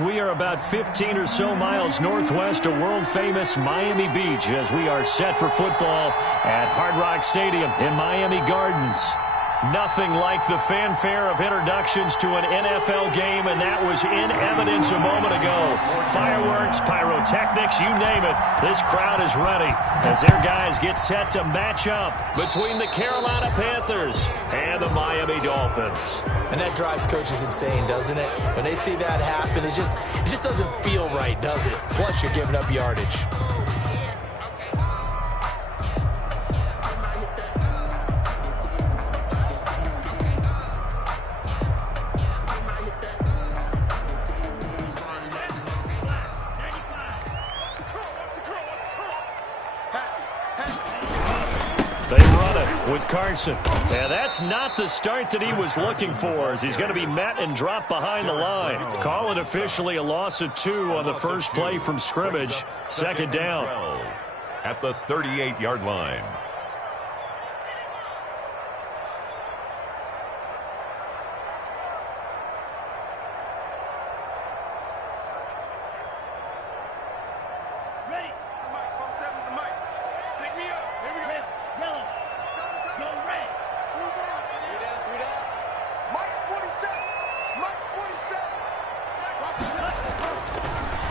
We are about 15 or so miles northwest of world-famous Miami Beach as we are set for football at Hard Rock Stadium in Miami Gardens. Nothing like the fanfare of introductions to an NFL game, and that was in evidence a moment ago. Fireworks, pyrotechnics, you name it. This crowd is ready as their guys get set to match up between the Carolina Panthers and the Miami Dolphins. And that drives coaches insane, doesn't it? When they see that happen, it just doesn't feel right, does it? Plus, you're giving up yardage. Carson. And that's not the start that he was looking for, as he's going to be met and dropped behind the line. Call it officially a loss of 2 on the first play from scrimmage. Second down. At the 38-yard line.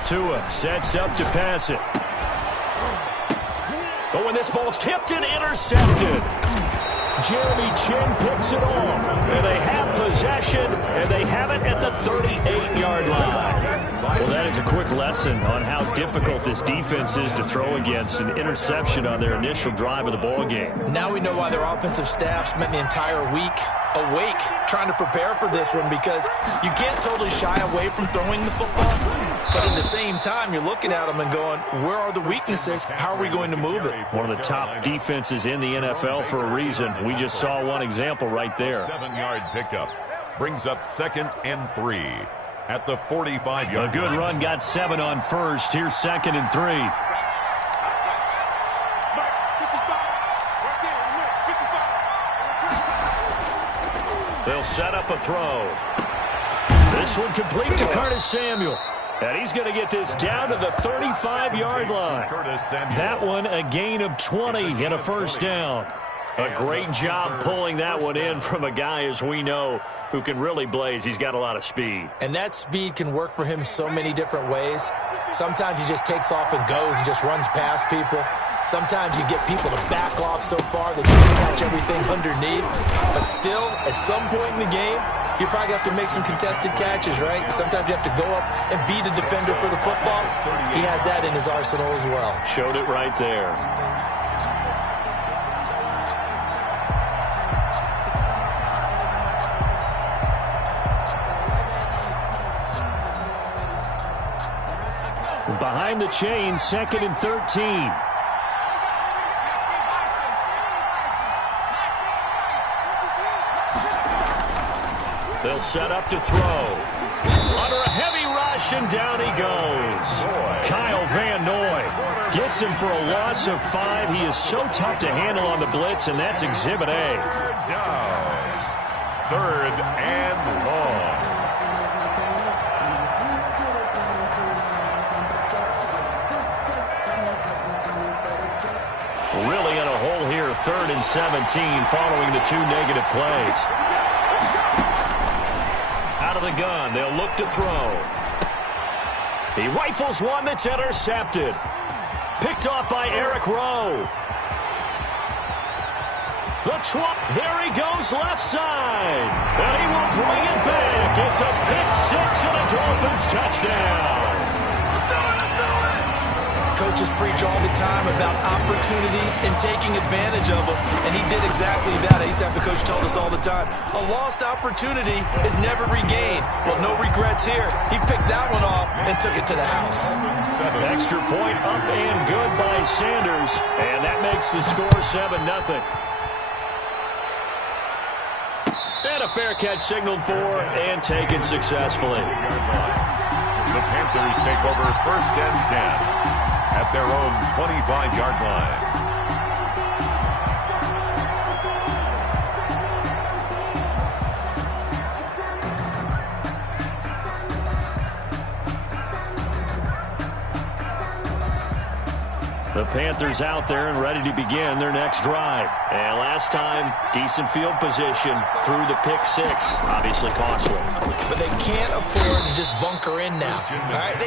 Tua sets up to pass it. Oh, and this ball's tipped and intercepted. Jeremy Chin picks it off. And they have possession, and they have it at the 38-yard line. Well, that is a quick lesson on how difficult this defense is to throw against. An interception on their initial drive of the ball game. Now we know why their offensive staff spent the entire week awake trying to prepare for this one, because you can't totally shy away from throwing the football. But at the same time, you're looking at them and going, where are the weaknesses? How are we going to move it? One of the top defenses in the NFL for a reason. We just saw one example right there. 7-yard pickup brings up 2nd and 3 at the 45-yard. A good run got 7 on first. Here's 2nd and 3. They'll set up a throw. This one complete to Curtis Samuel. And he's going to get this down to the 35-yard line. That one a gain of 20 and a first down. A great job pulling that one in from a guy, as we know, who can really blaze. He's got a lot of speed. And that speed can work for him so many different ways. Sometimes he just takes off and goes and just runs past people. Sometimes you get people to back off so far that you can catch everything underneath. But still, at some point in the game, you probably have to make some contested catches, right? Sometimes you have to go up and beat a defender for the football. He has that in his arsenal as well. Showed it right there. Behind the chains, 2nd and 13. They'll set up to throw. Under a heavy rush, and down he goes. Kyle Van Noy gets him for a loss of 5. He is so tough to handle on the blitz, and that's Exhibit A. Down. 3rd and long. Really in a hole here, 3rd and 17 following the 2 negative plays. Out of the gun, they'll look to throw. He rifles one that's intercepted. Picked off by Eric Rowe. The trump, there he goes left side. And he will bring it back. It's a pick 6 and a Dolphins touchdown. Coaches preach all the time about opportunities and taking advantage of them, and he did exactly that. I used to have the coach tell us all the time, a lost opportunity is never regained. Well, no regrets here. He picked that one off and took it to the house. Extra point up and good by Sanders, and that makes the score 7-0. And a fair catch signaled for and taken successfully. The Panthers take over 1st and 10. At their own 25-yard line. The Panthers out there and ready to begin their next drive. And last time, decent field position through the pick six. Obviously costly. But they can't afford to just bunker in now. All right,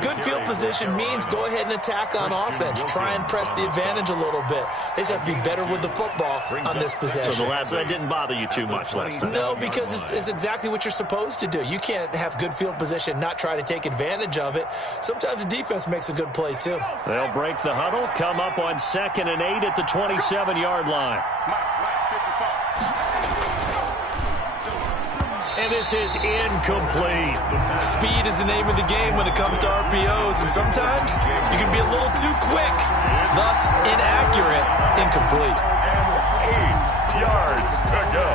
good field position means go ahead and attack on offense. Try and press the advantage a little bit. They just have to be better with the football on this possession. So that didn't bother you too much last time? No, because it's exactly what you're supposed to do. You can't have good field position, not try to take advantage of it. Sometimes the defense makes a good play, too. They'll break the huddle, come up on 2nd and 8 at the 27-yard line. And this is incomplete. Speed is the name of the game when it comes to RPOs, and sometimes you can be a little too quick, thus inaccurate, incomplete. And 8 yards to go.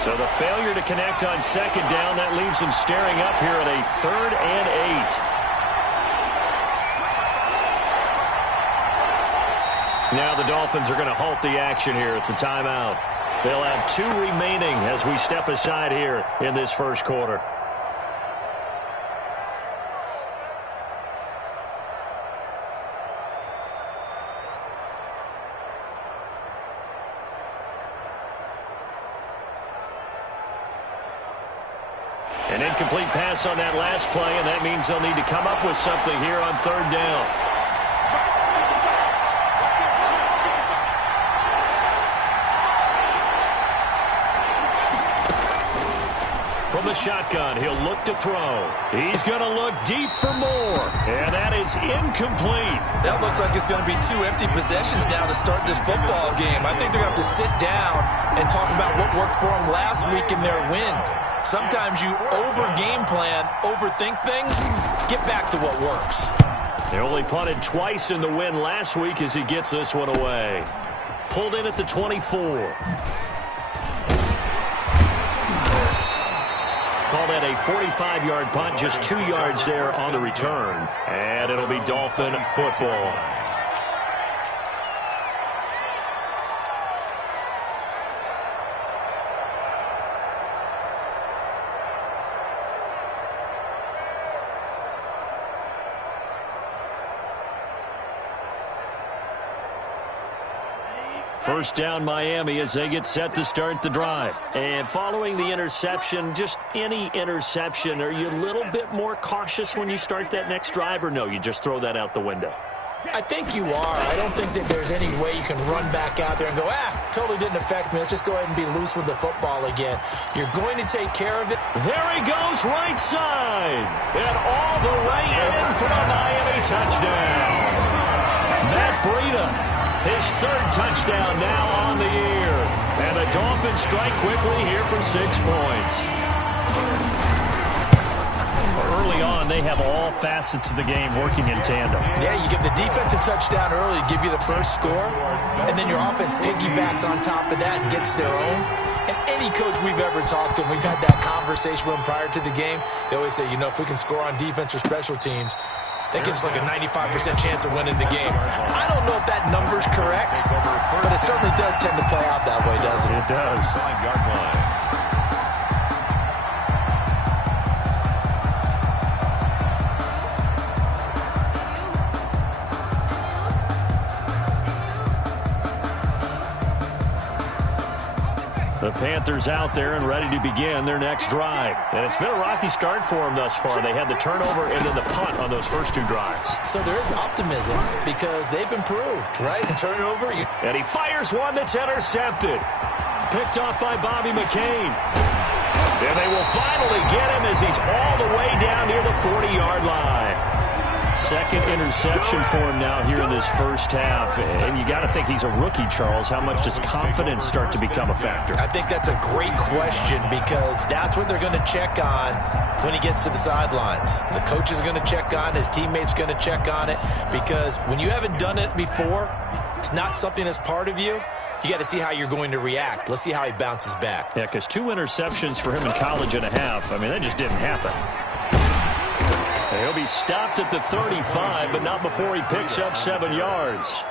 So the failure to connect on 2nd down, that leaves them staring up here at a 3rd and 8. Now the Dolphins are going to halt the action here. It's a timeout. They'll have 2 remaining as we step aside here in this first quarter. An incomplete pass on that last play, and that means they'll need to come up with something here on 3rd down. From the shotgun, he'll look to throw. He's going to look deep for more, and that is incomplete. That looks like it's going to be 2 empty possessions now to start this football game. I think they're going to have to sit down and talk about what worked for them last week in their win. Sometimes you over-game plan, overthink things, get back to what works. They only punted twice in the win last week as he gets this one away. Pulled in at the 24. Call that a 45-yard punt, just 2 yards there on the return. And it'll be Dolphin football. First down Miami as they get set to start the drive. And following the interception, just any interception, are you a little bit more cautious when you start that next drive, or no, you just throw that out the window? I think you are. I don't think that there's any way you can run back out there and go, totally didn't affect me. Let's just go ahead and be loose with the football again. You're going to take care of it. There he goes, right side. And all the way in for a Miami touchdown. Matt Breida. His 3rd touchdown now on the year. And the Dolphins strike quickly here for 6 points. Early on, they have all facets of the game working in tandem. Yeah, you give the defensive touchdown early, give you the first score, and then your offense piggybacks on top of that and gets their own. And any coach we've ever talked to, and we've had that conversation with them prior to the game, they always say, if we can score on defense or special teams, that gives us like a 95% chance of winning the game. I don't know if that number's correct, but it certainly does tend to play out that way, doesn't it? It does. 5-yard line. The Panthers out there and ready to begin their next drive. And it's been a rocky start for them thus far. They had the turnover and then the punt on those first 2 drives. So there is optimism because they've improved, right? Turnover. And he fires one that's intercepted. Picked off by Bobby McCain. And they will finally get him as he's all the way down near the 40-yard line. 2nd interception for him now here in this first half. And you got to think he's a rookie, Charles. How much does confidence start to become a factor? I think that's a great question because that's what they're going to check on when he gets to the sidelines. The coach is going to check on, his teammates going to check on it, because when you haven't done it before, it's not something that's part of you. You got to see how you're going to react. Let's see how he bounces back. Yeah, because 2 interceptions for him in college and a half. I mean, that just didn't happen. He'll be stopped at the 35, but not before he picks up 7 yards.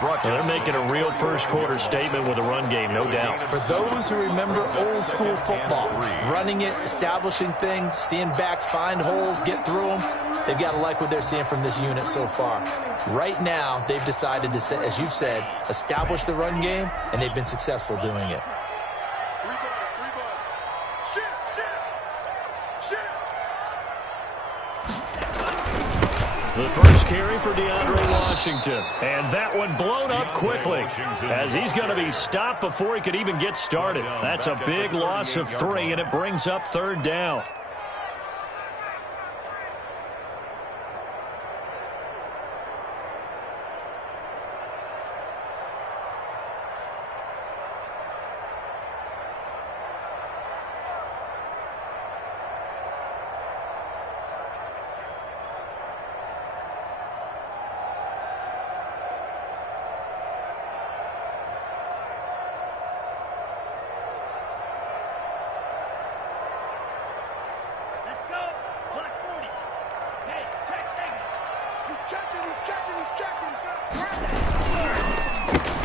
Broadcast. They're making a real first-quarter statement with a run game, no doubt. For those who remember old-school football, running it, establishing things, seeing backs find holes, get through them, they've got to like what they're seeing from this unit so far. Right now, they've decided to, as you've said, establish the run game, and they've been successful doing it. The first carry for DeAndre Washington. And that one blown up quickly as he's going to be stopped before he could even get started. That's a big loss of 3, and it brings up 3rd down.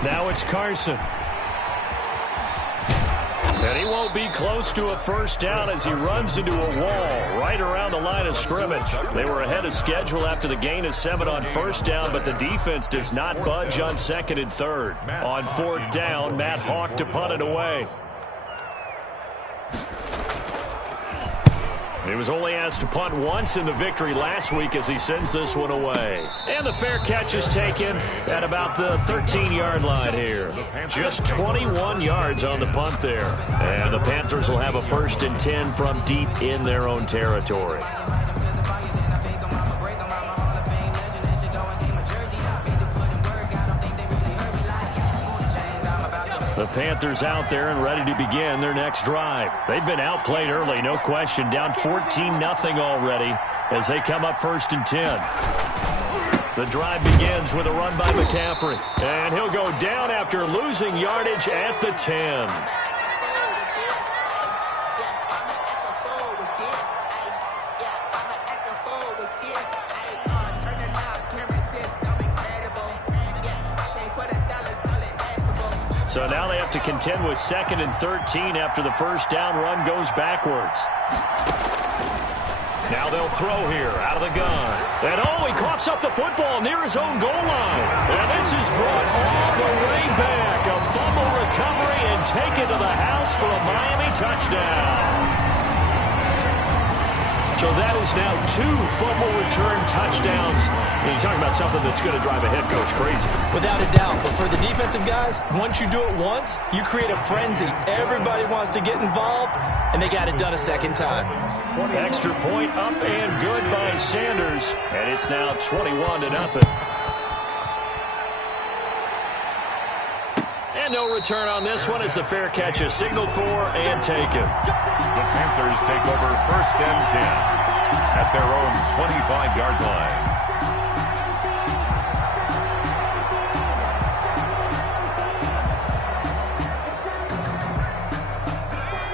Now it's Carson. And he won't be close to a first down as he runs into a wall right around the line of scrimmage. They were ahead of schedule after the gain of 7 on first down, but the defense does not budge on 2nd and 3rd. On 4th down, Matt Hawk to punt it away. He was only asked to punt once in the victory last week as he sends this one away. And the fair catch is taken at about the 13-yard line here. Just 21 yards on the punt there. And the Panthers will have a 1st and 10 from deep in their own territory. The Panthers out there and ready to begin their next drive. They've been outplayed early, no question. Down 14-0 already as they come up 1st and 10. The drive begins with a run by McCaffrey. And he'll go down after losing yardage at the 10. So now they have to contend with 2nd and 13 after the first down run goes backwards. Now they'll throw here out of the gun. And he coughs up the football near his own goal line. And this is brought all the way back. A fumble recovery and taken to the house for a Miami touchdown. So that is now 2 fumble return touchdowns. And you're talking about something that's going to drive a head coach crazy. Without a doubt. But for the defensive guys, once you do it once, you create a frenzy. Everybody wants to get involved, and they got it done a 2nd time. Extra point up and good by Sanders. And it's now 21-0. And no return on this one as the fair catch is signaled for and taken. The Panthers take over 1st and 10 at their own 25-yard line.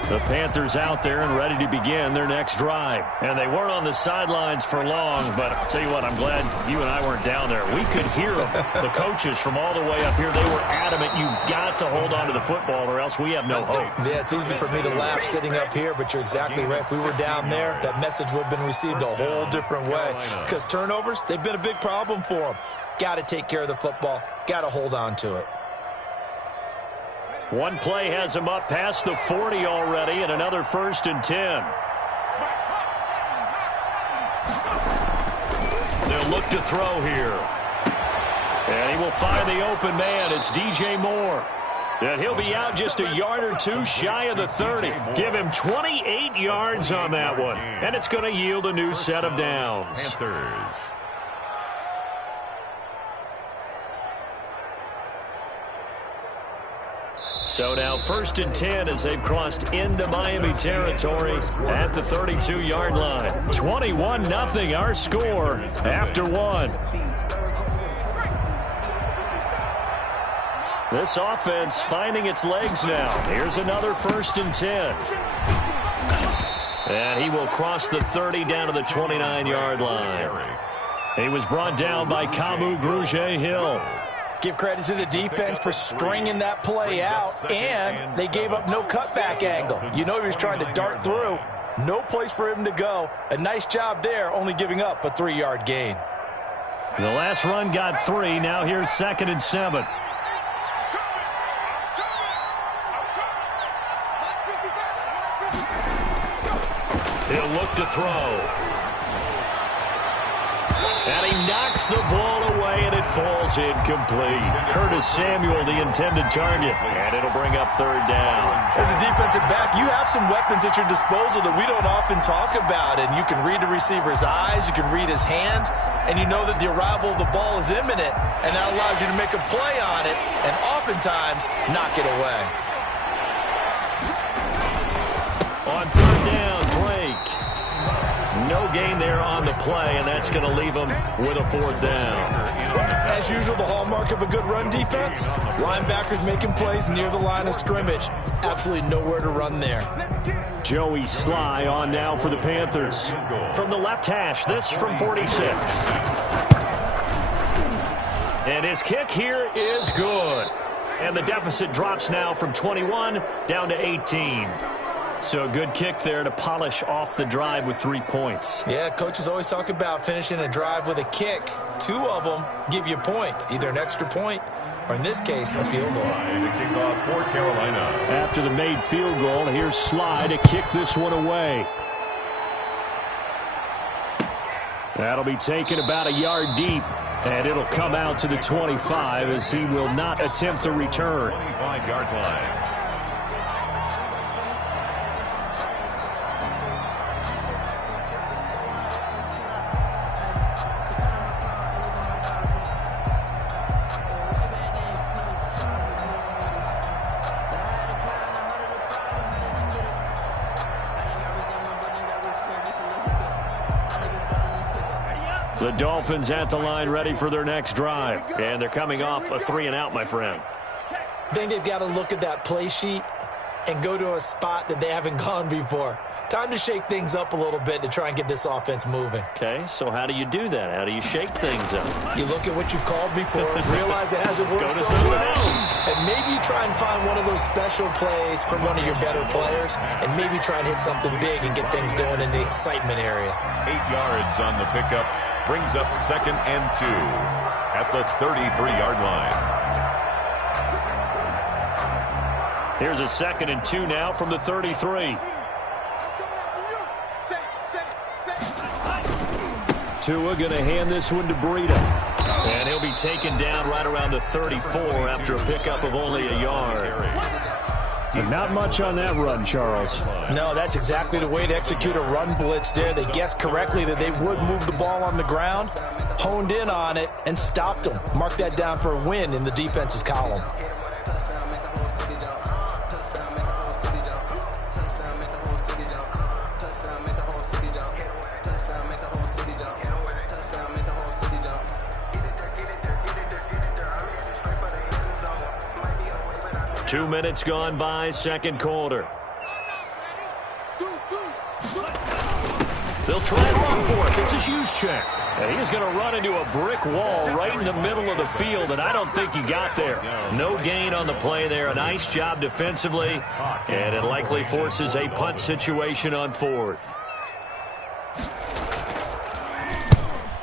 The Panthers out there and ready to begin their next drive. And they weren't on the sidelines for long, but I'll tell you what, I'm glad you and I weren't down there. We could hear them. The coaches from all the way up here, they were adamant. You've got to hold on to the football or else we have no hope. Yeah, it's easy for me to laugh sitting up here, but you're exactly right. If we were down there, that message would have been received a whole different way. Because turnovers, they've been a big problem for them. Got to take care of the football. Got to hold on to it. One play has him up past the 40 already, and another 1st and 10. They'll look to throw here. And he will find the open man. It's DJ Moore. And he'll be out just a yard or 2 shy of the 30. Give him 28 yards on that one. And it's going to yield a new set of downs. Panthers. So now 1st and 10 as they've crossed into Miami territory at the 32-yard line. 21-0 our score after 1. This offense finding its legs now. Here's another 1st and 10. And he will cross the 30 down to the 29-yard line. He was brought down by Kamu Grugier-Hill. Give credit to the defense for stringing that play out, and they gave up no cutback angle. You know he was trying to dart through. No place for him to go. A nice job there, only giving up a 3-yard gain. The last run got 3. Now here's 2nd and 7. He'll look to throw. And he knocks the ball away, and it falls incomplete. Curtis Samuel, the intended target, and it'll bring up 3rd down. As a defensive back, you have some weapons at your disposal that we don't often talk about, and you can read the receiver's eyes, you can read his hands, and you know that the arrival of the ball is imminent, and that allows you to make a play on it, and oftentimes knock it away. On 3rd down, Drake. No gain there on the play, and that's going to leave him with a 4th down. As usual, the hallmark of a good run defense, linebackers making plays near the line of scrimmage. Absolutely nowhere to run there. Joey Sly on now for the Panthers. From the left hash, this from 46. And his kick here is good. And the deficit drops now from 21 down to 18. So a good kick there to polish off the drive with 3 points. Yeah, coaches always talk about finishing a drive with a kick. 2 of them give you points, either an extra point or, in this case, a field goal. Kickoff for Carolina. After the made field goal, here's Sly to kick this one away. That'll be taken about a yard deep, and it'll come out to the 25 as he will not attempt to return. 25-yard line. The Dolphins at the line ready for their next drive. And they're coming off a 3-and-out, my friend. I think they've got to look at that play sheet and go to a spot that they haven't gone before. Time to shake things up a little bit to try and get this offense moving. Okay, so how do you do that? How do you shake things up? You look at what you've called before, realize it hasn't worked Go to so someone well, else. and maybe you try and find one of those special plays from one of your better players, and maybe try and hit something big and get things going in the excitement area. 8 yards on the pickup. Brings up 2nd and 2 at the 33-yard line. Here's a 2nd and 2 now from the 33. Tua going to hand this one to Breida. And he'll be taken down right around the 34 after a pickup of only a yard. And not much on that run, Charles. No, that's exactly the way to execute a run blitz there. They guessed correctly that they would move the ball on the ground, honed in on it, and stopped them. Mark that down for a win in the defense's column. Two minutes gone by, 2nd quarter. They'll try and run for it. This is Juszczyk. And he's going to run into a brick wall right in the middle of the field, and I don't think he got there. No gain on the play there. A nice job defensively, and it likely forces a punt situation on 4th.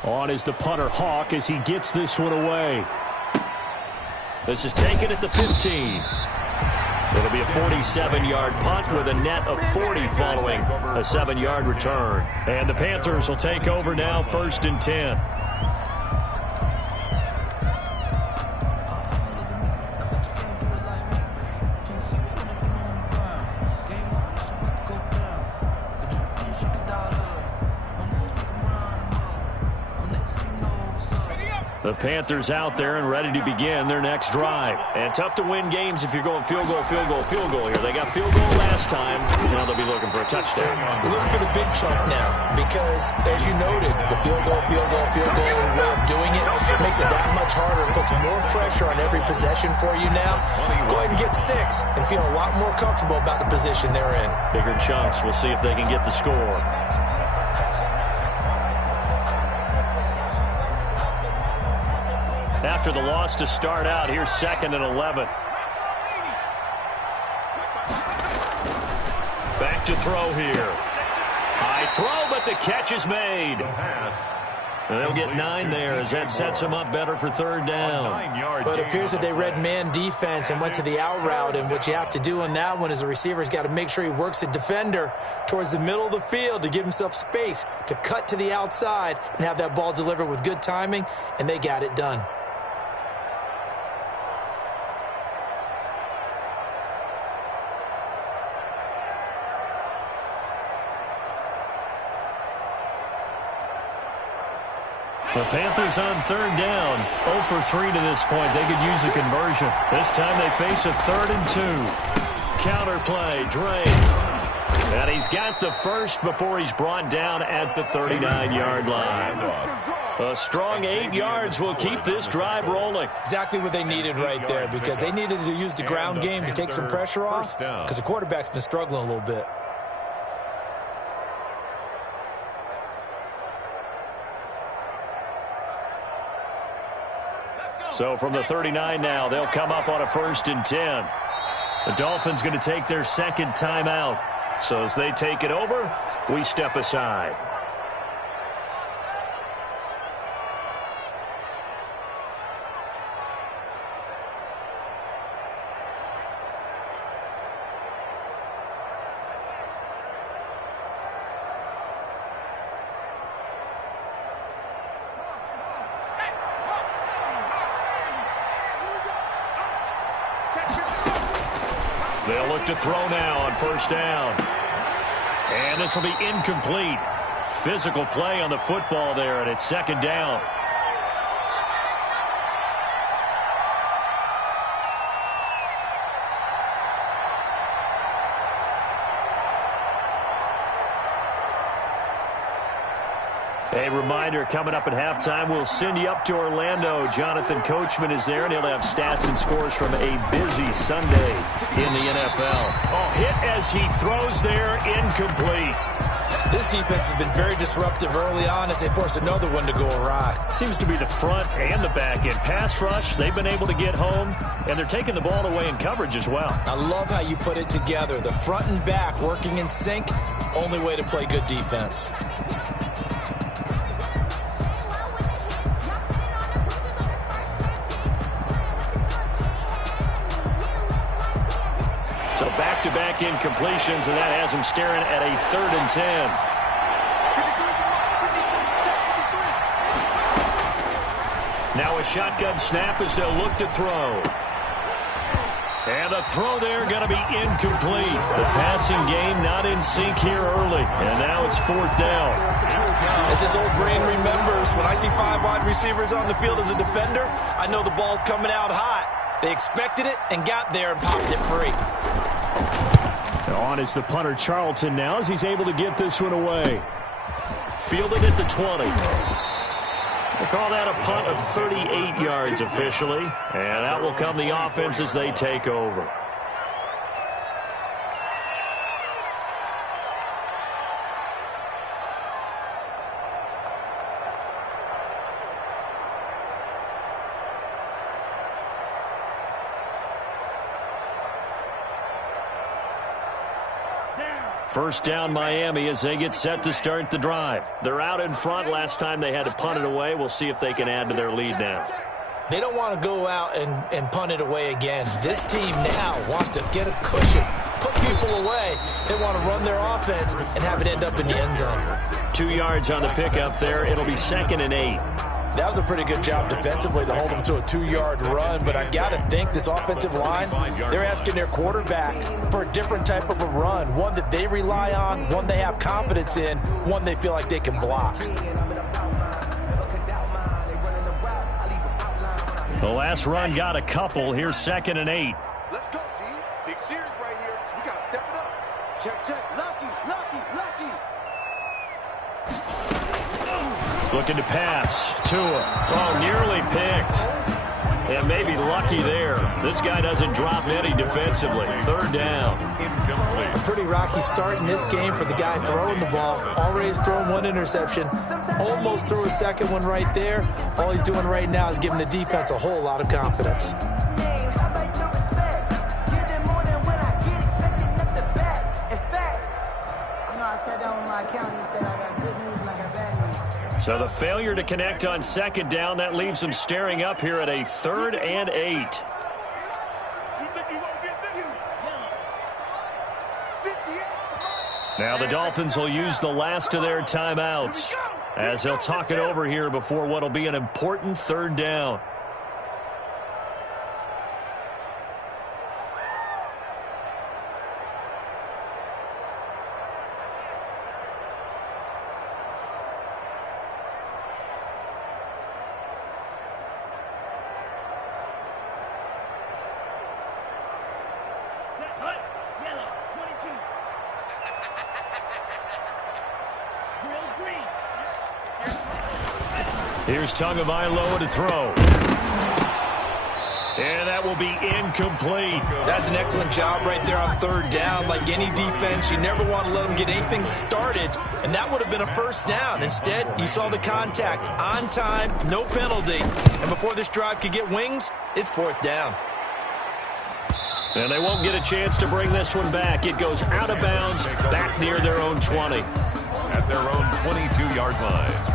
On is the punter Hawk as he gets this one away. This is taken at the 15. It'll be a 47-yard punt with a net of 40 following a 7-yard return. And the Panthers will take over now, 1st and 10. The Panthers out there and ready to begin their next drive. And tough to win games if you're going field goal, field goal, field goal here. They got field goal last time. Now they'll be looking for a touchdown. Looking for the big chunk now because, as you noted, the field goal way of doing it makes it that much harder. It puts more pressure on every possession for you now. Go ahead and get 6 and feel a lot more comfortable about the position they're in. Bigger chunks. We'll see if they can get the score. after the loss to start out. Here's 2nd and 11. Back to throw here. High throw, but the catch is made. And they'll get 9 there as that sets them up better for 3rd down. But it appears that they read man defense and went to the out route, and what you have to do on that one is the receiver's got to make sure he works the defender towards the middle of the field to give himself space to cut to the outside and have that ball delivered with good timing, and they got it done. The Panthers on 3rd down. 0 for 3 to this point. They could use a conversion. This time they face a 3rd and 2. Counter play, Dre. And he's got the first before he's brought down at the 39-yard line. A strong 8 yards will keep this drive rolling. Exactly what they needed right there, because they needed to use the ground game to take some pressure off, because the quarterback's been struggling a little bit. So from the 39 now, they'll come up on a 1st and 10. The Dolphins going to take their 2nd timeout. So as they take it over, we step aside. They'll look to throw now on 1st down. And this will be incomplete. Physical play on the football there, and it's 2nd down. A reminder, coming up at halftime, we'll send you up to Orlando. Jonathan Coachman is there, and he'll have stats and scores from a busy Sunday in the NFL. Oh, hit as he throws there, incomplete. This defense has been very disruptive early on as they force another one to go awry. Seems to be the front and the back end. Pass rush, they've been able to get home, and they're taking the ball away in coverage as well. I love how you put it together. The front and back working in sync, only way to play good defense. So back-to-back incompletions, and that has him staring at a 3rd and 10. Now a shotgun snap as they'll look to throw. And the throw there going to be incomplete. The passing game not in sync here early, and now it's 4th down. As his old brain remembers, when I see 5 wide receivers on the field as a defender, I know the ball's coming out hot. They expected it and got there and popped it free. On is the punter Charlton now as he's able to get this one away. Fielded at the 20. We'll call that a punt of 38 yards officially. And out will come the offense as they take over. First down Miami as they get set to start the drive. They're out in front. Last time they had to punt it away. We'll see if they can add to their lead now. They don't want to go out and punt it away again. This team now wants to get a cushion, put people away. They want to run their offense and have it end up in the end zone. 2 yards on the pickup there. It'll be 2nd and 8. That was a pretty good job defensively to hold them to a 2-yard run, but I've got to think this offensive line, they're asking their quarterback for a different type of a run, one that they rely on, one they have confidence in, one they feel like they can block. The last run got a couple. Here's 2nd and 8. Let's go, D. Big series right here, so we got to step it up. Check, check. Lucky, lucky, lucky. Looking to pass. Tua. Oh, nearly picked. And maybe lucky there. This guy doesn't drop any defensively. Third down. Incomplete. A pretty rocky start in this game for the guy throwing the ball. Already has thrown one interception. Almost threw a second one right there. All he's doing right now is giving the defense a whole lot of confidence. So the failure to connect on second down, that leaves them staring up here at a 3rd and 8. Now the Dolphins will use the last of their timeouts as they'll talk it over here before what will be an important 3rd down. Here's Tagovailoa to throw. And that will be incomplete. That's an excellent job right there on 3rd down. Like any defense, you never want to let them get anything started, and that would have been a 1st down. Instead, you saw the contact on time, no penalty, and before this drive could get wings, it's 4th down. And they won't get a chance to bring this one back. It goes out of bounds, back near their own 20. At their own 22-yard line.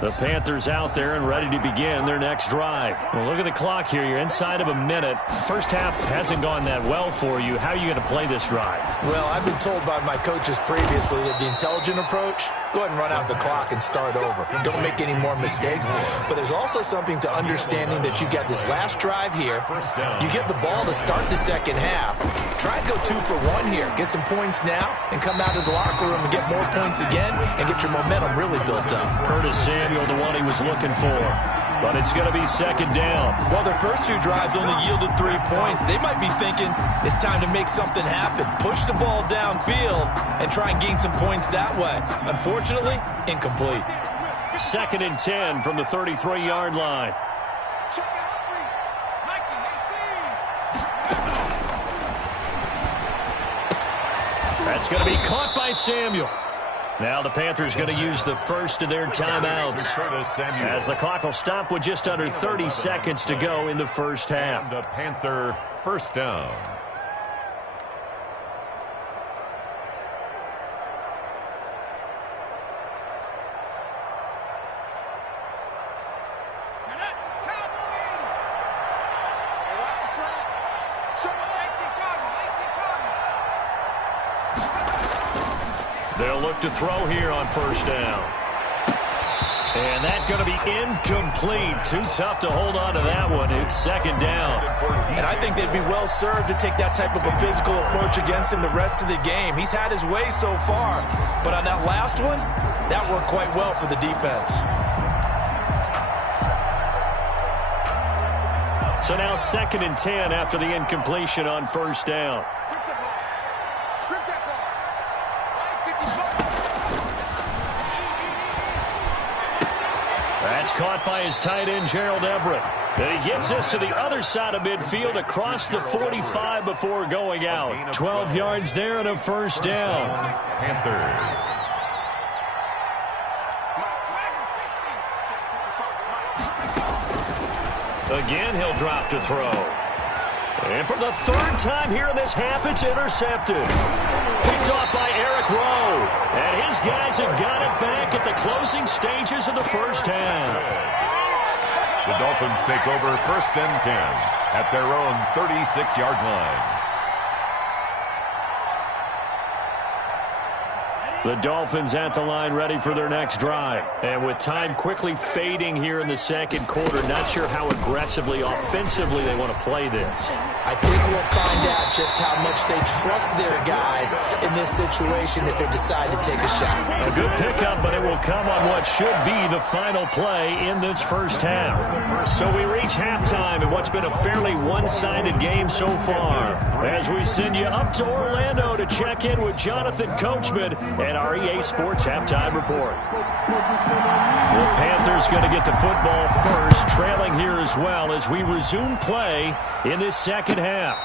The Panthers out there and ready to begin their next drive. Well, look at the clock here. You're inside of a minute. First half hasn't gone that well for you. How are you going to play this drive? Well, I've been told by my coaches previously that the intelligent approach, go ahead and run out the clock and start over. Don't make any more mistakes. But there's also something to understanding that you got this last drive here. You get the ball to start the second half. Try and go 2 for 1 here. Get some points now and come out of the locker room and get more points again and get your momentum really built up. Curtis Samuel, the one he was looking for. But it's going to be second down. Well, their first 2 drives only yielded 3 points. They might be thinking it's time to make something happen. Push the ball downfield and try and gain some points that way. Unfortunately, incomplete. 2nd and 10 from the 33-yard line. That's going to be caught by Samuel. Now the Panthers going to use the first of their timeouts as the clock will stop with just under 30 seconds to go in the first half. The Panther 1st down. They'll look to throw here on 1st down. And that's going to be incomplete. Too tough to hold on to that one. It's 2nd down. And I think they'd be well served to take that type of a physical approach against him the rest of the game. He's had his way so far. But on that last one, that worked quite well for the defense. So now 2nd and 10 after the incompletion on 1st down. That's caught by his tight end, Gerald Everett. And he gets us to the other side of midfield across the 45 before going out. 12 yards there and a 1st down. Panthers. Again, he'll drop to throw. And for the 3rd time here in this half, it's intercepted. Picked off by Eric Rowe. And his guys have got it back at the closing stages of the first half. The Dolphins take over 1st and 10 at their own 36-yard line. The Dolphins at the line ready for their next drive. And with time quickly fading here in the second quarter, not sure how aggressively, offensively they want to play this. I think we'll find out just how much they trust their guys in this situation if they decide to take a shot. A good pickup, but it will come on what should be the final play in this first half. So we reach halftime in what's been a fairly one-sided game so far. As we send you up to Orlando to check in with Jonathan Coachman and our EA Sports Halftime Report. The Panthers going to get the football first, trailing here as well as we resume play in this second half.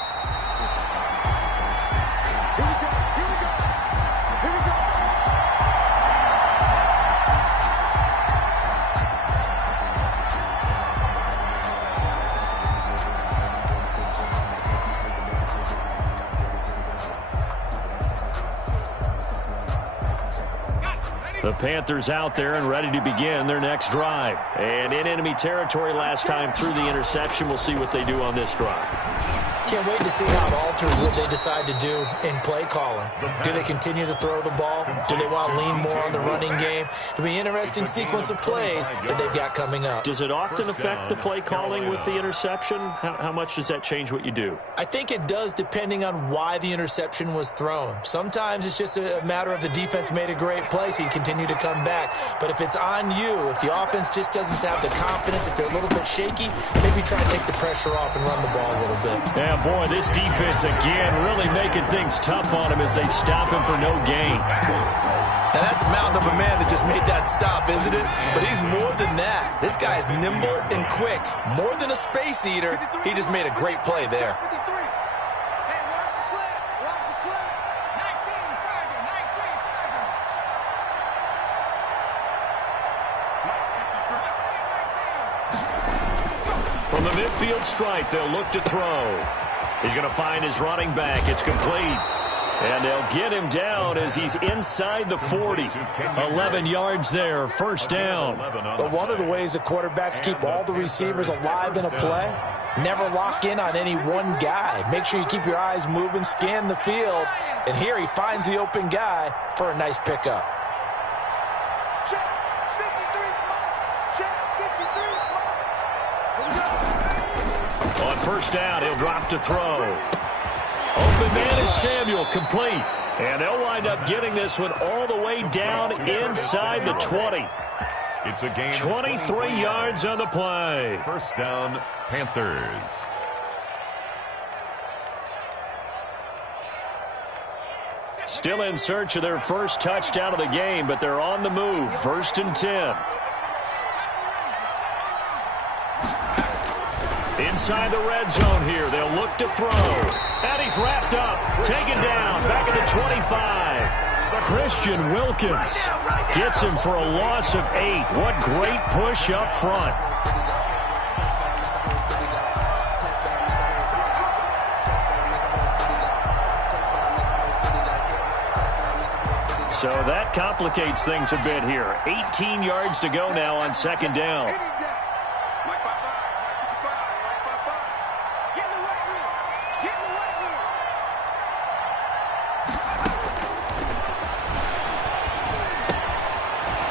The Panthers out there and ready to begin their next drive. And in enemy territory last time through the interception. We'll see what they do on this drive. Can't wait to see how it alters what they decide to do in play calling. Do they continue to throw the ball? Do they want to lean more on the running game? It'll be an interesting sequence of plays that they've got coming up. Does it often affect the play calling with the interception? How much does that change what you do? I think it does depending on why the interception was thrown. Sometimes it's just a matter of the defense made a great play, so you continue to come back. But if it's on you, if the offense just doesn't have the confidence, if they're a little bit shaky, maybe try to take the pressure off and run the ball a little bit. Yeah, boy, this defense again really making things tough on him as they stop him for no gain. Now that's a mountain of a man that just made that stop, isn't it? But he's more than that. This guy is nimble and quick. More than a space eater, he just made a great play there. From the midfield stripe, they'll look to throw. He's going to find his running back. It's complete. And they'll get him down as he's inside the 40. 11 yards there, first down. But one of the ways the quarterbacks keep all the receivers alive in a play, never lock in on any one guy. Make sure you keep your eyes moving, scan the field. And here he finds the open guy for a nice pickup. On first down, he'll drop to throw. Open man is Samuel, complete. And they'll wind up getting this one all the way down inside the 20. It's a gain 23 yards on the play. First down, Panthers. Still in search of their first touchdown of the game, but they're on the move. First and 10. Inside the red zone here. They'll look to throw. And he's wrapped up. Taken down. Back at the 25. Christian Wilkins gets him for a loss of 8. What great push up front. So that complicates things a bit here. 18 yards to go now on second down.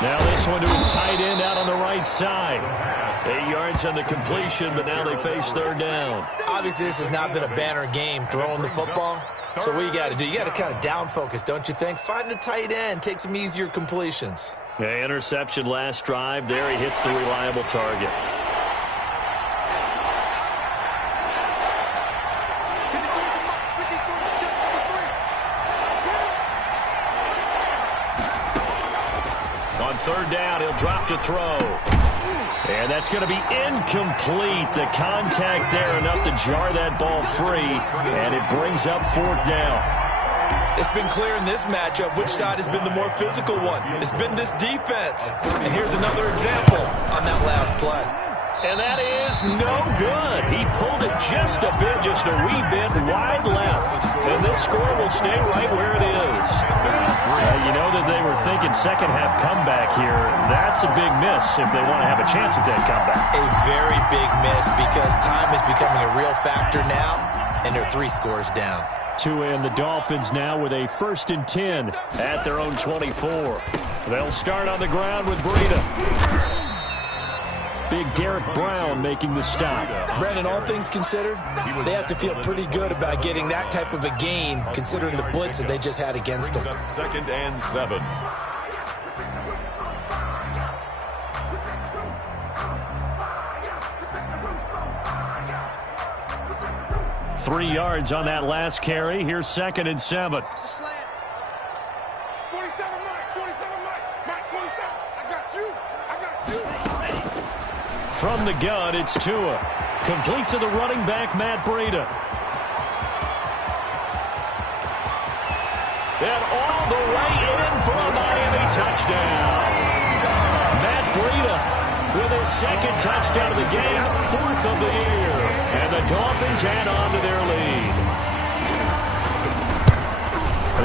Now this one to his tight end out on the right side. 8 yards on the completion, but now they face third down. Obviously, this has not been a banner game throwing the football. So what you got to do, you got to kind of down focus, don't you think? Find the tight end, take some easier completions. Yeah, interception last drive. There he hits the reliable target. On third down, he'll drop to throw. And that's going to be incomplete. The contact there enough to jar that ball free, and it brings up fourth down. It's been clear in this matchup which side has been the more physical one. It's been this defense. And here's another example on that last play. And that is no good. He pulled it just a bit, just a wee bit wide left. And this score will stay right where it is. You know that they were thinking second half comeback here. That's a big miss if they want to have a chance at that comeback. A very big miss because time is becoming a real factor now, and they're 3 scores down. Tua and the Dolphins now with a 1st and 10 at their own 24. They'll start on the ground with Breida. Big Derek Brown making the stop. Brandon, all things considered, they have to feel pretty good about getting that type of a gain, considering the blitz that they just had against them. 2nd and 7. 3 yards on that last carry. Here's 2nd and 7. 47 Mike, 47 Mike, 47. I got you. From the gun, it's Tua. Complete to the running back, Matt Breida. And all the way in for a Miami touchdown. Matt Breida with his 2nd touchdown of the game, 4th of the year. And the Dolphins add on to their lead.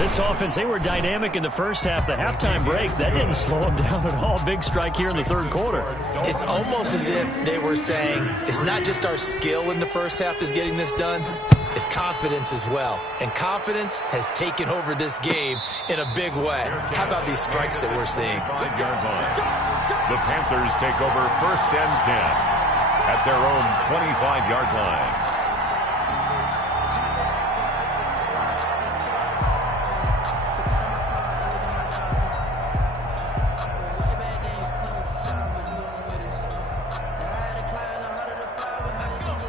This offense, they were dynamic in the first half. The halftime break, that didn't slow them down at all. Big strike here in the 3rd quarter. It's almost as if they were saying, it's not just our skill in the first half that's getting this done, it's confidence as well. And confidence has taken over this game in a big way. How about these strikes that we're seeing? 5-yard line. The Panthers take over 1st and 10 at their own 25-yard line.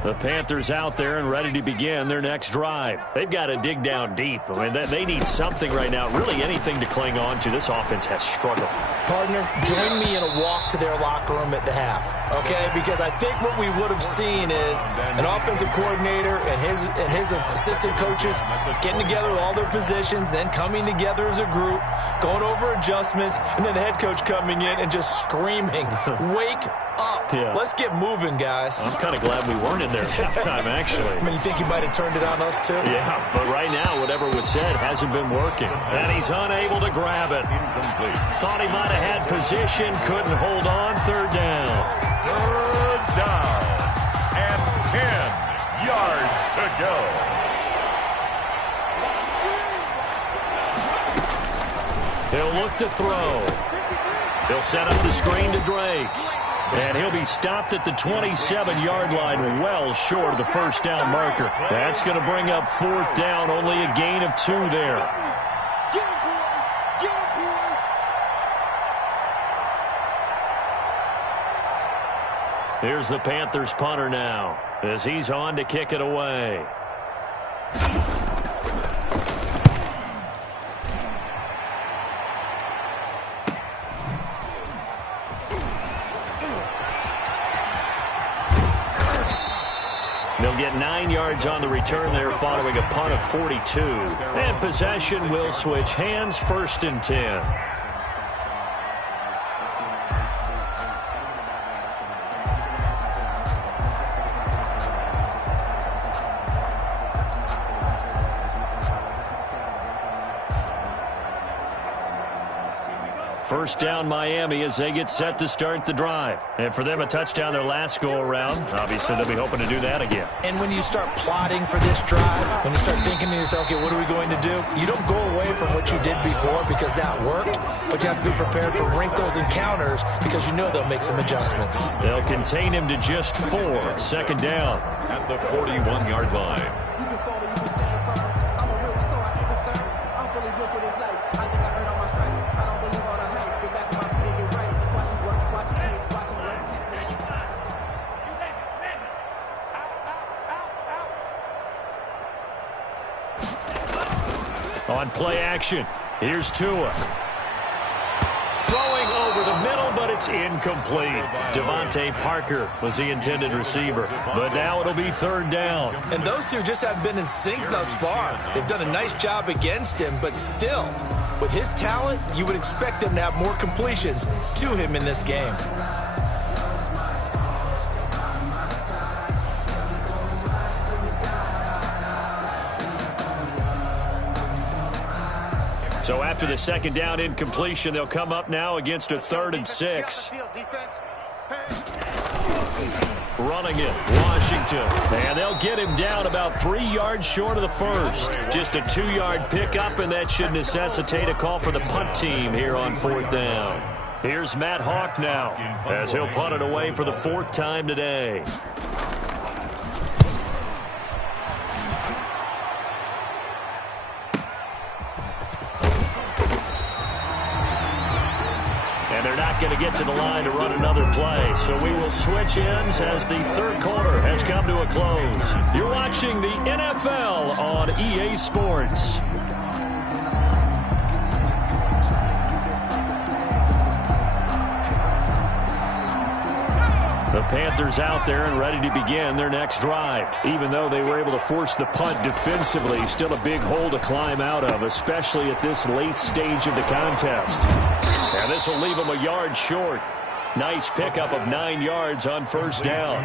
The Panthers out there and ready to begin their next drive. They've got to dig down deep. I mean, they need something right now, really anything to cling on to. This offense has struggled. Partner, join me in a walk to their locker room at the half, okay? Because I think what we would have seen is an offensive coordinator and his assistant coaches getting together with all their positions, then coming together as a group, going over adjustments, and then the head coach coming in and just screaming, wake up. Yeah. Let's get moving, guys. I'm kind of glad we weren't in there at halftime, actually. I mean, you think he might have turned it on us, too? Yeah, but right now, whatever was said hasn't been working. And he's unable to grab it. Incomplete. Thought he might have had position, couldn't hold on. 3rd down. 3rd down. And 10 yards to go. He'll look to throw. He'll set up the screen to Drake. And he'll be stopped at the 27-yard line, well short of the 1st down marker. That's going to bring up 4th down, only a gain of 2 there. Here's the Panthers punter now, as he's on to kick it away. They'll get 9 yards on the return there following a punt of 42. And possession will switch hands, 1st and 10. First down Miami as they get set to start the drive. And for them, a touchdown their last go-around. Obviously, they'll be hoping to do that again. And when you start plotting for this drive, when you start thinking to yourself, okay, what are we going to do? You don't go away from what you did before because that worked, but you have to be prepared for wrinkles and counters because you know they'll make some adjustments. They'll contain him to just 4. 2nd down. At the 41-yard line. You can fall, you can stand firm. I'm a real so I ain't concerned. I'm fully built for this life. I think I earned all my stripes. I don't believe all the hype. Get back on my feet and get right. Watch it work, watch it hate, watch it work. Can't believe it. On play action, here's Tua. Throwing over the middle, but it's incomplete. Devontae Parker was the intended receiver. But now it'll be 3rd down. And those two just haven't been in sync thus far. They've done a nice job against him, but still, with his talent, you would expect them to have more completions to him in this game. So after the 2nd down incompletion, they'll come up now against a 3rd and 6. Running it, Washington. And they'll get him down about 3 yards short of the first. Just a 2-yard pickup, and that should necessitate a call for the punt team here on 4th down. Here's Matt Hawk now, as he'll punt it away for the 4th time today. They're not going to get to the line to run another play, so we will switch ends as the 3rd quarter has come to a close. You're watching the NFL on EA Sports. The Panthers out there and ready to begin their next drive. Even though they were able to force the punt defensively, still a big hole to climb out of, especially at this late stage of the contest. And this will leave them a yard short. Nice pickup of 9 yards on 1st down.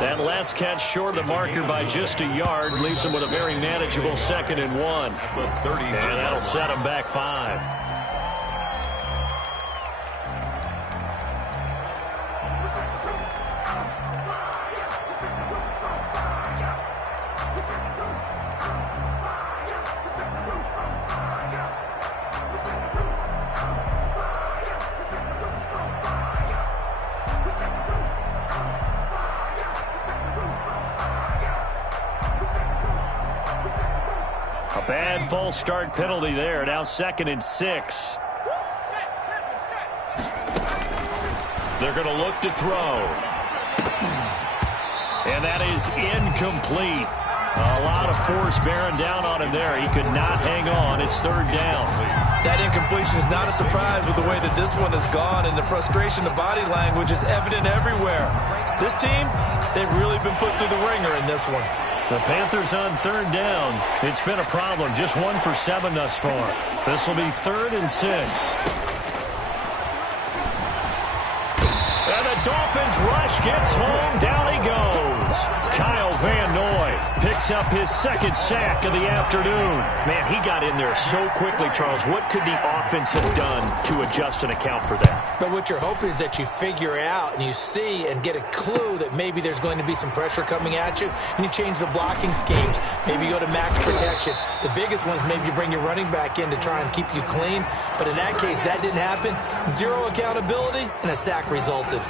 That last catch short of the marker by just a yard leaves them with a very manageable 2nd and 1. And that'll set them back 5. Bad false start penalty there. Now 2nd and 6. They're going to look to throw. And that is incomplete. A lot of force bearing down on him there. He could not hang on. It's 3rd down. That incompletion is not a surprise with the way that this one has gone, and the frustration of body language is evident everywhere. This team, they've really been put through the ringer in this one. The Panthers on 3rd down. It's been a problem. Just 1 for 7 thus far. This will be 3rd and 6. And the Dolphins rush gets home. Down he goes. Kyle Van Noy picks up his 2nd sack of the afternoon. Man, he got in there so quickly, Charles. What could the offense have done to adjust and account for that? But what you're hoping is that you figure out and you see and get a clue that maybe there's going to be some pressure coming at you, and you change the blocking schemes. Maybe you go to max protection. The biggest one is maybe you bring your running back in to try and keep you clean. But in that case, that didn't happen. 0 accountability, and a sack resulted.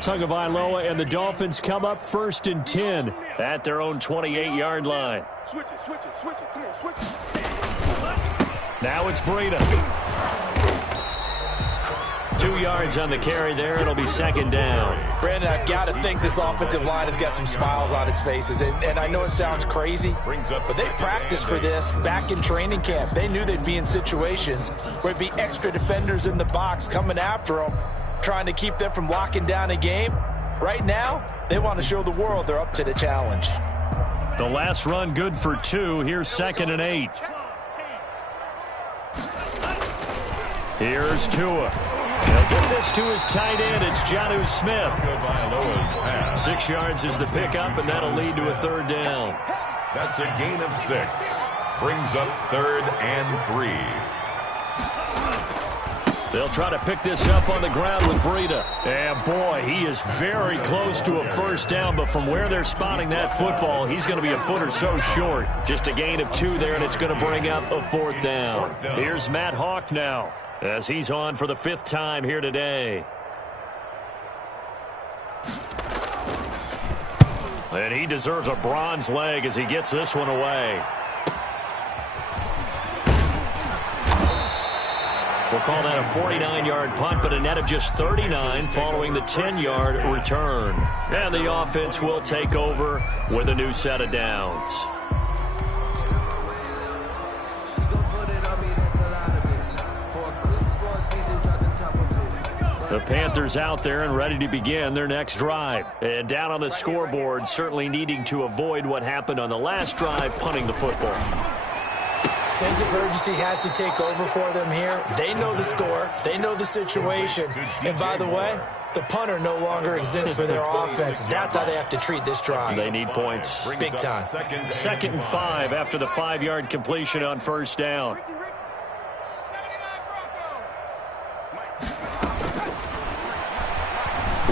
Tagovailoa and the Dolphins come up 1st and 10 at their own 28-yard line. Switch it. Come on, switch it. Now it's Breida. 2 yards on the carry there. It'll be 2nd down. Brandon, I've got to think this offensive line has got some smiles on its faces. And I know it sounds crazy, but they practiced for this back in training camp. They knew they'd be in situations where there'd be extra defenders in the box coming after them, trying to keep them from locking down a game. Right now, they want to show the world they're up to the challenge. The last run good for 2. Here's 2nd and 8. Here's Tua. He'll get this to his tight end. It's Jonnu Smith. 6 yards is the pickup, and that'll lead to a 3rd down. That's a gain of 6. Brings up 3rd and 3. They'll try to pick this up on the ground with Breida. And, boy, he is very close to a 1st down, but from where they're spotting that football, he's going to be a foot or so short. Just a gain of 2 there, and it's going to bring up a 4th down. Here's Matt Hawk now, as he's on for the 5th time here today. And he deserves a bronze leg as he gets this one away. We'll call that a 49-yard punt, but a net of just 39 following the 10-yard return. And the offense will take over with a new set of downs. The Panthers out there and ready to begin their next drive. And down on the scoreboard, certainly needing to avoid what happened on the last drive, punting the football. Sense of urgency has to take over for them here. They know the score. They know the situation. And by the way, The punter no longer exists for their offense. That's how they have to treat this drive. They need points. Big time. Second and 5 after the 5-yard completion on first down.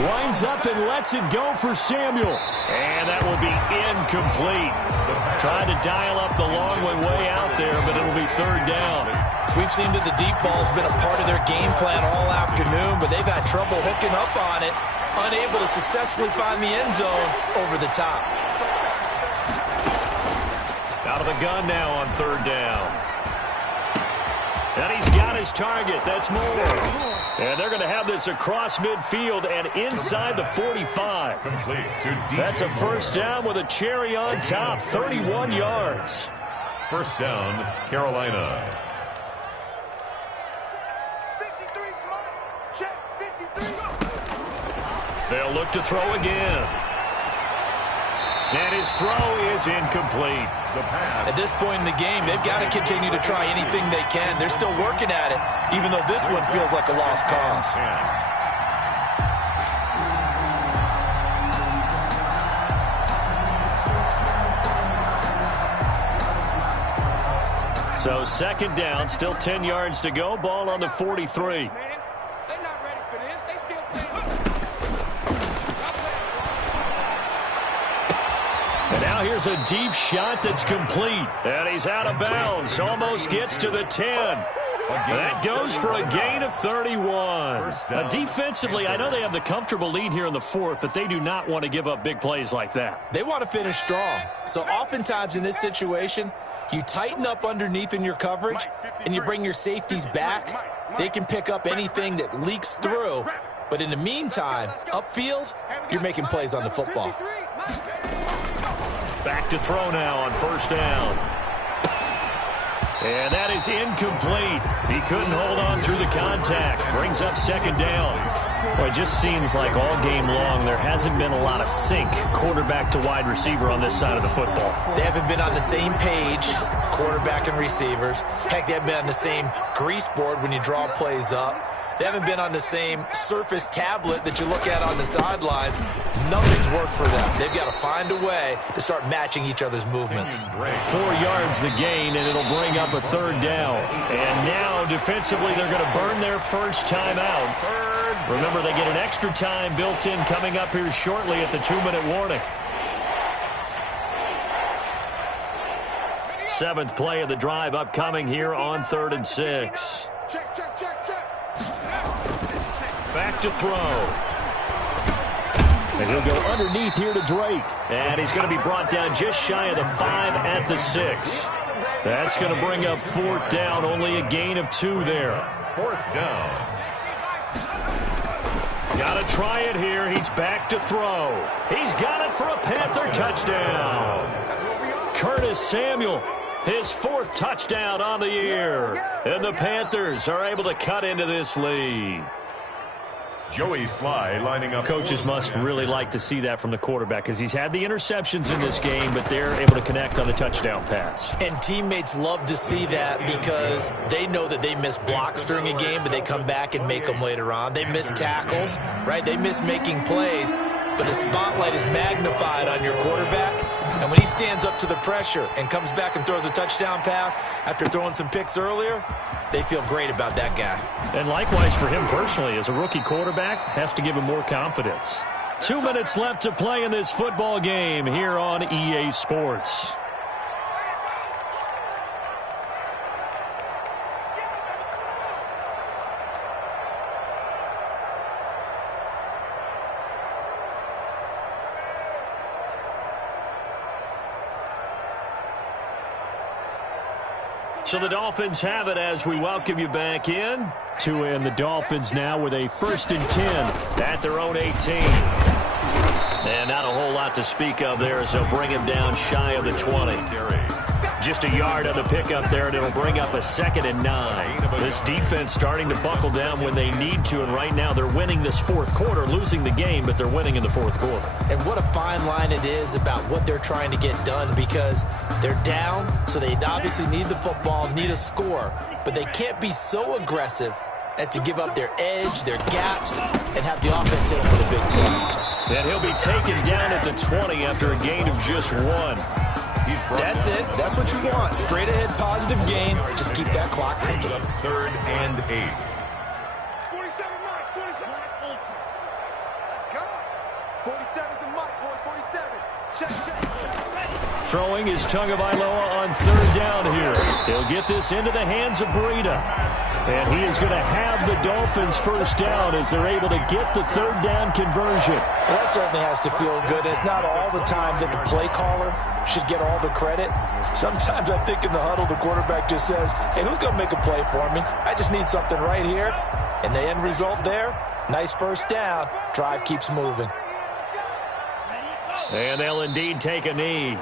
Lines up and lets it go for Samuel. And that will be incomplete. Tried to dial up the long one way out there, but it'll be third down. We've seen that the deep ball's been a part of their game plan all afternoon, but they've had trouble hooking up on it, unable to successfully find the end zone over the top. Out of the gun now on third down. And he's got his target. That's more. And they're going to have this across midfield and inside the 45. That's a first down with a cherry on top, 31 yards. First down, Carolina. 53's mine. Check 53. They'll look to throw again. And his throw is incomplete. At this point in the game, they've got to continue to try anything they can. They're still working at it, even though this one feels like a lost cause. So second down, still 10 yards to go. Ball on the 43. They're not ready for this. They still playing. And now here's a deep shot that's complete. And he's out of bounds. Almost gets to the 10. That goes for a gain of 31. Defensively, I know they have the comfortable lead here in the fourth, but they do not want to give up big plays like that. They want to finish strong. So oftentimes in this situation, you tighten up underneath in your coverage, and you bring your safeties back. They can pick up anything that leaks through. But in the meantime, upfield, you're making plays on the football. Back to throw now on first down. And that is incomplete. He couldn't hold on through the contact. Brings up second down. Well, it just seems like all game long there hasn't been a lot of sync quarterback to wide receiver on this side of the football. They haven't been on the same page, quarterback and receivers. Heck, they haven't been on the same grease board when you draw plays up. They haven't been on the same Surface tablet that you look at on the sidelines. Nothing's worked for them. They've got to find a way to start matching each other's movements. 4 yards the gain, and it'll bring up a third down. And now, defensively, they're going to burn their first time out. Remember, they get an extra time built in coming up here shortly at the 2-minute warning. 7th play of the drive upcoming here on 3rd and 6. Check, check, check, check. Back to throw. And he'll go underneath here to Drake. And he's going to be brought down just shy of the 5 at the 6. That's going to bring up 4th down. Only a gain of 2 there. 4th down. Got to try it here. He's back to throw. He's got it for a Panther touchdown. Curtis Samuel, his 4th touchdown on the year. And the Panthers are able to cut into this lead. Joey Sly lining up. Coaches must really like to see that from the quarterback because he's had the interceptions in this game, but they're able to connect on the touchdown pass. And teammates love to see that because they know that they miss blocks during a game, but they come back and make them later on. They miss tackles, right? They miss making plays, but the spotlight is magnified on your quarterback. And when he stands up to the pressure and comes back and throws a touchdown pass after throwing some picks earlier, they feel great about that guy. And likewise for him personally, as a rookie quarterback, has to give him more confidence. 2 minutes left to play in this football game here on EA Sports. So the Dolphins have it as we welcome you back in. And the Dolphins now with a 1st and 10 at their own 18. And not a whole lot to speak of there as they'll bring him down shy of the 20. Just a yard on the pickup there, and it'll bring up a 2nd and 9. This defense starting to buckle down when they need to, and right now they're winning this 4th quarter, losing the game, but they're winning in the 4th quarter. And what a fine line it is about what they're trying to get done because they're down, so they obviously need the football, need a score, but they can't be so aggressive as to give up their edge, their gaps, and have the offense hit them with a big play. And he'll be taken down at the 20 after a gain of just 1. That's it. That's what you want. Straight ahead, positive gain. Just keep that clock ticking. 3rd and 8. 47, Mike, 47. Let's go. 47's the Mike, boys, 47. Check. Throwing is Tagovailoa on 3rd down here. He'll get this into the hands of Breida. And he is going to have the Dolphins first down as they're able to get the 3rd down conversion. Well, that certainly has to feel good. It's not all the time that the play caller should get all the credit. Sometimes I think in the huddle, the quarterback just says, hey, who's going to make a play for me? I just need something right here. And the end result there, nice first down. Drive keeps moving. And they'll indeed take a knee.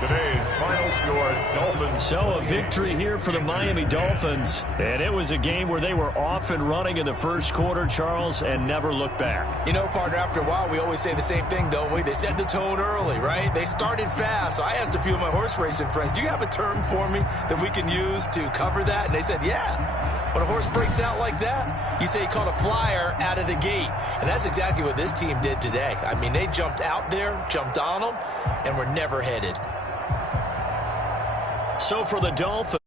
Today's final score, Dolphins. So a victory here for the Miami Dolphins. And it was a game where they were off and running in the first quarter, Charles, and never looked back. You know, partner, after a while, we always say the same thing, don't we? They set the tone early, right? They started fast. So I asked a few of my horse racing friends, do you have a term for me that we can use to cover that? And they said, yeah. When a horse breaks out like that, you say he caught a flyer out of the gate. And that's exactly what this team did today. I mean, they jumped out there, jumped on them, and were never headed. So for the Dolphins.